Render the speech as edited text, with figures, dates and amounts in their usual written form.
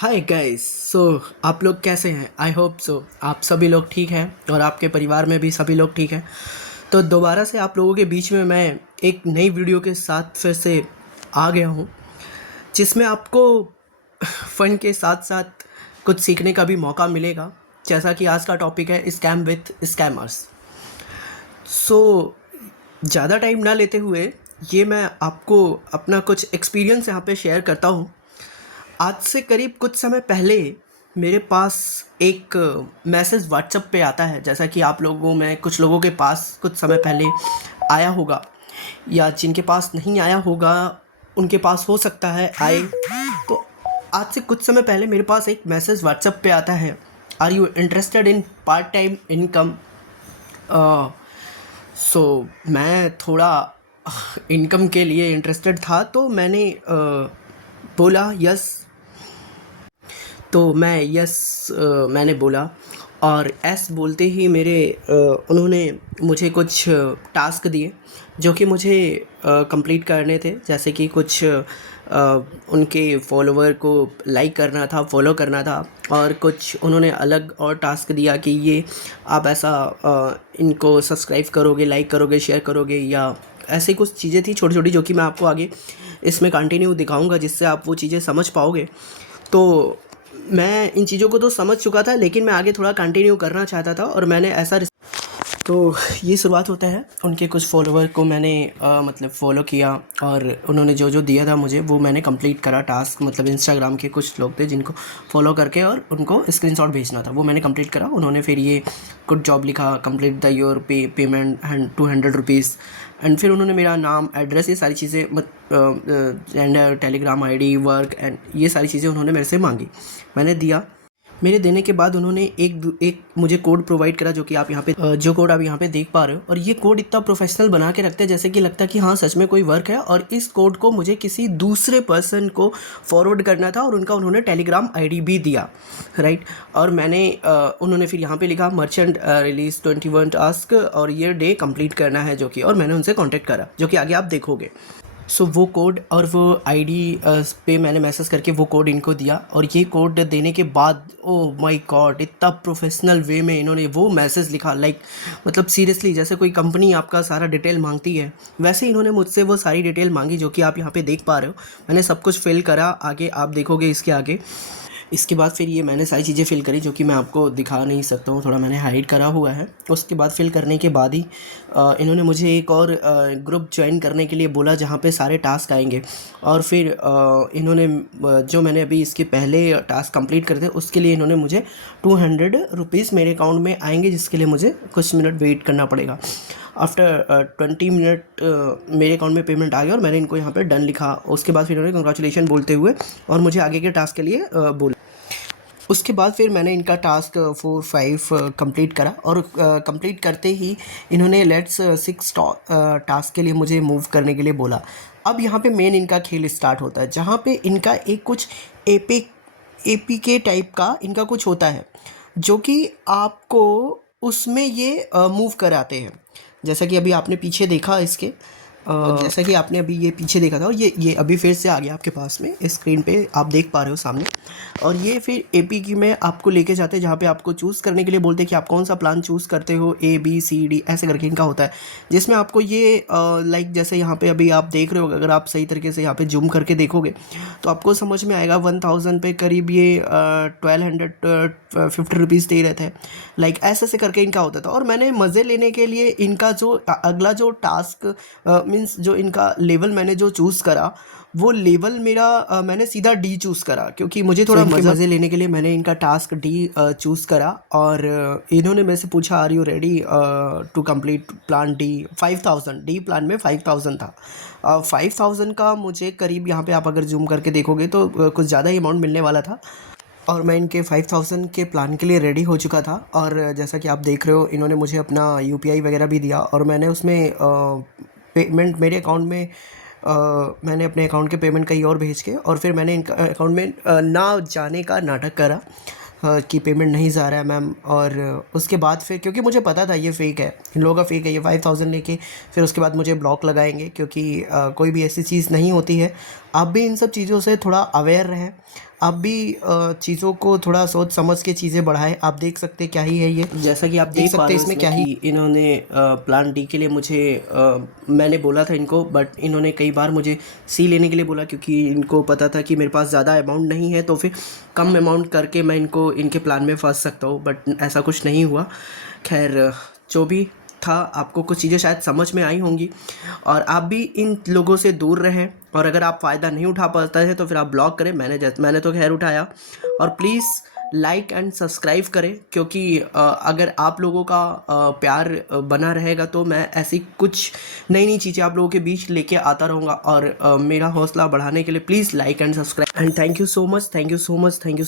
Hi guys. आप लोग कैसे हैं? आई होप सो आप सभी लोग ठीक हैं और आपके परिवार में भी सभी लोग ठीक हैं। तो दोबारा से आप लोगों के बीच में मैं एक नई वीडियो के साथ फिर से आ गया हूँ, जिसमें आपको फ़न के साथ साथ कुछ सीखने का भी मौका मिलेगा। जैसा कि आज का टॉपिक है स्कैम विथ स्कैमर्स। सो ज़्यादा टाइम ना लेते हुए ये मैं आपको अपना कुछ एक्सपीरियंस यहाँ पे शेयर करता हूँ। आज से करीब कुछ समय पहले मेरे पास एक मैसेज व्हाट्सएप पे आता है, जैसा कि आप लोगों में कुछ लोगों के पास कुछ समय पहले आया होगा, या जिनके पास नहीं आया होगा उनके पास हो सकता है आए। तो आज से कुछ समय पहले मेरे पास एक मैसेज व्हाट्सएप पे आता है, are you interested in part time income. मैं थोड़ा इनकम के लिए इंटरेस्टेड था, तो मैंने बोला यस। तो मैंने बोला, और एस बोलते ही उन्होंने मुझे कुछ टास्क दिए जो कि मुझे कंप्लीट करने थे। जैसे कि कुछ उनके फॉलोवर को लाइक करना था, फॉलो करना था, और कुछ उन्होंने अलग और टास्क दिया कि ये आप ऐसा इनको सब्सक्राइब करोगे, लाइक करोगे, शेयर करोगे, या ऐसी कुछ चीज़ें थी छोटी छोटी, जो कि मैं आपको आगे इसमें कंटिन्यू दिखाऊंगा, जिससे आप वो चीज़ें समझ पाओगे। तो मैं इन चीज़ों को तो समझ चुका था, लेकिन मैं आगे थोड़ा कंटिन्यू करना चाहता था, और मैंने तो ये शुरुआत होता है। उनके कुछ फॉलोवर को मैंने मतलब फ़ॉलो किया, और उन्होंने जो जो दिया था मुझे वो मैंने कंप्लीट करा टास्क। मतलब इंस्टाग्राम के कुछ लोग थे जिनको फॉलो करके और उनको स्क्रीनशॉट भेजना था, वो मैंने कंप्लीट करा। उन्होंने फिर ये गुड जॉब लिखा, complete the your payment and ₹200। And फिर उन्होंने मेरा नाम, एड्रेस, ये सारी चीज़ें gender, Telegram ID, work and ये सारी चीज़ें उन्होंने मेरे से मांगी। मैंने दिया। मेरे देने के बाद उन्होंने एक मुझे कोड प्रोवाइड करा, जो कि आप यहाँ पे जो कोड आप यहाँ पे देख पा रहे हो। और ये कोड इतना प्रोफेशनल बना के रखते हैं जैसे कि लगता है कि हाँ सच में कोई वर्क है। और इस कोड को मुझे किसी दूसरे पर्सन को फॉरवर्ड करना था, और उन्होंने टेलीग्राम आईडी भी दिया, राइट। और उन्होंने फिर यहाँ पे लिखा मर्चेंट रिलीज 21 टास्क, और ये डे कंप्लीट करना है, जो कि, और मैंने उनसे कॉन्टेक्ट करा, जो कि आगे आप देखोगे। वो कोड और वो आईडी पे मैंने मैसेज करके वो कोड इनको दिया। और ये कोड देने के बाद ओह माय गॉड, इतना प्रोफेशनल वे में इन्होंने वो मैसेज लिखा, मतलब सीरियसली जैसे कोई कंपनी आपका सारा डिटेल मांगती है, वैसे इन्होंने मुझसे वो सारी डिटेल मांगी, जो कि आप यहाँ पे देख पा रहे हो। मैंने सब कुछ फिल करा, आगे आप देखोगे इसके आगे। इसके बाद फिर ये मैंने सारी चीज़ें फ़िल करी, जो कि मैं आपको दिखा नहीं सकता हूँ, थोड़ा मैंने हाइड करा हुआ है। उसके बाद फ़िल करने के बाद ही इन्होंने मुझे एक और ग्रुप ज्वाइन करने के लिए बोला, जहाँ पे सारे टास्क आएंगे। और फिर जो मैंने अभी इसके पहले टास्क कंप्लीट करे थे, उसके लिए इन्होंने मुझे ₹200 मेरे अकाउंट में आएंगे, जिसके लिए मुझे कुछ मिनट वेट करना पड़ेगा। आफ्टर 20 मिनट मेरे अकाउंट में पेमेंट आ गया, और मैंने इनको यहाँ पे डन लिखा। उसके बाद फिर इन्होंने कंग्रेचुलेशन बोलते हुए और मुझे आगे के टास्क के लिए बोला। उसके बाद फिर मैंने इनका टास्क 4-5 कंप्लीट करा, और कंप्लीट करते ही इन्होंने लेट्स 6 टास्क के लिए मुझे मूव करने के लिए बोला। अब यहाँ पे मेन इनका खेल स्टार्ट होता है, जहाँ पे इनका एक कुछ एपीके टाइप का इनका कुछ होता है, जो कि आपको उसमें ये मूव कराते हैं। जैसा कि अभी आपने पीछे देखा इसके, जैसा कि आपने अभी ये पीछे देखा था, और ये अभी फिर से आ गया आपके पास में, इस स्क्रीन पे आप देख पा रहे हो सामने। और ये फिर एपी की में आपको लेके जाते हैं, जहाँ पे आपको चूज़ करने के लिए बोलते हैं कि आप कौन सा प्लान चूज़ करते हो, ABCD ऐसे करके इनका होता है। जिसमें आपको ये जैसे यहाँ पे अभी आप देख रहे हो, अगर आप सही तरीके से यहाँ पे जूम करके देखोगे तो आपको समझ में आएगा 1000 पे करीब ये 1250 रुपीज़ दे रहे थे, ऐसे करके इनका होता था। और मैंने मज़े लेने के लिए इनका जो अगला जो टास्क मीन्स जो इनका लेवल मैंने जो चूज़ करा, वो लेवल मेरा मैंने सीधा D चूज़ करा, क्योंकि मुझे थोड़ा मज़े लेने के लिए मैंने इनका टास्क D चूज़ करा। और इन्होंने मेरे से पूछा are you ready to complete plan D। 5000 D plan में 5000 था। 5000 का मुझे करीब, यहाँ पे आप अगर जूम करके देखोगे तो कुछ ज़्यादा ही अमाउंट मिलने वाला था। और मैं इनके 5000 के प्लान के लिए रेडी हो चुका था। और जैसा कि आप देख रहे हो, इन्होंने मुझे अपना UPI वगैरह भी दिया, और मैंने उसमें पेमेंट मेरे अकाउंट में मैंने अपने अकाउंट के पेमेंट कहीं और भेज के, और फिर मैंने इनका अकाउंट में ना जाने का नाटक करा कि पेमेंट नहीं जा रहा है मैम। और उसके बाद फिर, क्योंकि मुझे पता था ये फ़ेक है, इन लोगों का फ़ेक है, ये 5000 लेके फिर उसके बाद मुझे ब्लॉक लगाएंगे, क्योंकि कोई भी ऐसी चीज़ नहीं होती है। आप भी इन सब चीज़ों से थोड़ा अवेयर रहें। आप भी चीज़ों को थोड़ा सोच समझ के चीज़ें बढ़ाएं। आप देख सकते हैं क्या ही है ये, जैसा कि आप देख सकते हैं इसमें क्या ही इन्होंने प्लान डी के लिए मुझे मैंने बोला था इनको, बट इन्होंने कई बार मुझे सी लेने के लिए बोला, क्योंकि इनको पता था कि मेरे पास ज़्यादा अमाउंट नहीं है, तो फिर कम अमाउंट करके मैं इनको इनके प्लान में फंस सकता हूँ, बट ऐसा कुछ नहीं हुआ। खैर जो भी था, आपको कुछ चीज़ें शायद समझ में आई होंगी, और आप भी इन लोगों से दूर रहें, और अगर आप फ़ायदा नहीं उठा पाते हैं तो फिर आप ब्लॉक करें। मैंने तो खैर उठाया। और प्लीज़ लाइक एंड सब्सक्राइब करें, क्योंकि अगर आप लोगों का प्यार बना रहेगा तो मैं ऐसी कुछ नई नई चीज़ें आप लोगों के बीच लेके आता रहूँगा। और मेरा हौसला बढ़ाने के लिए please like and subscribe, and thank you so much, thank you so much, thank you.